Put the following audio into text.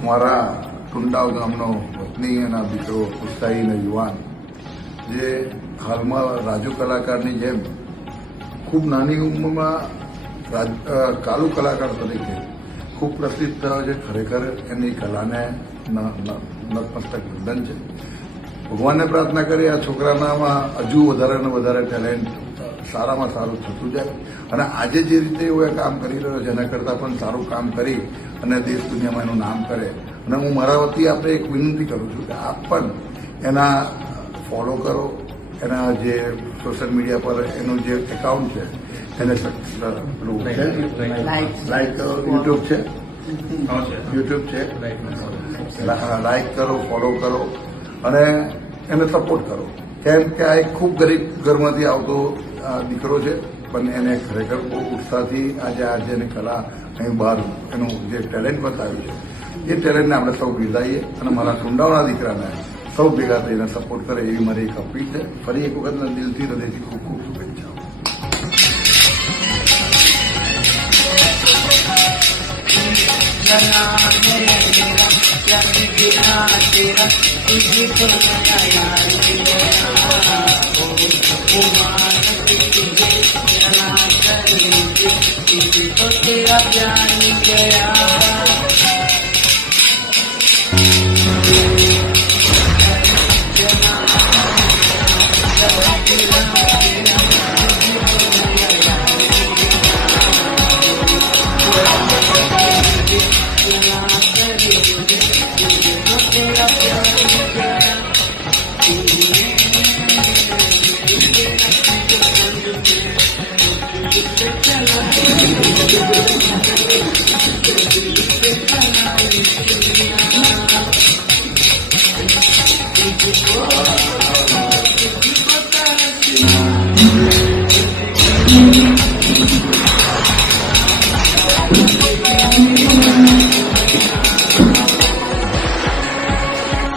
અમારા ટુંડાવ ગામનો વતની એના દીકરો ઉત્સાહી અને યુવાન જે હાલમાં રાજુ કલાકારની જેમ ખૂબ નાની ઉંમરમાં કાલુ કલાકાર તરીકે ખૂબ પ્રસિદ્ધ થયો છે. ખરેખર એની કલાને નતમસ્તક વંદન છે. ભગવાનને પ્રાર્થના કરી આ છોકરાનામાં હજુ વધારે ને વધારે ટેલેન્ટ સારામાં સારું થતું જાય અને આજે જે રીતે એવો એ કામ કરી રહ્યો છે એના કરતાં પણ સારું કામ કરી અને દેશ દુનિયામાં એનું નામ કરે. અને હું મારા વતી આપણે એક વિનંતી કરું છું કે આપ પણ એના ફોલો કરો, એના જે સોશિયલ મીડિયા પર એનું જે એકાઉન્ટ છે એને લાઈક કરો. યુટ્યુબ છે, લાઈક કરો, ફોલો કરો અને એને સપોર્ટ કરો. કેમ કે આ એક ખૂબ ગરીબ ઘરમાંથી આવતો દીકરો છે, પણ એને ખરેખર બહુ ઉત્સાહથી આજે એની કલા અહીં બહાર એનું જે ટેલેન્ટ બતાવ્યું છે એ ટેલેન્ટને આપણે સૌ બિરદાવીએ અને મારા ટુંડાવના દીકરાને સૌ ભેગા થઈને સપોર્ટ કરે એવી મારી એક અપીલ છે. ફરી એક વખત દિલથી હૃદયથી ખૂબ ખૂબ શુભેચ્છાઓ. Oh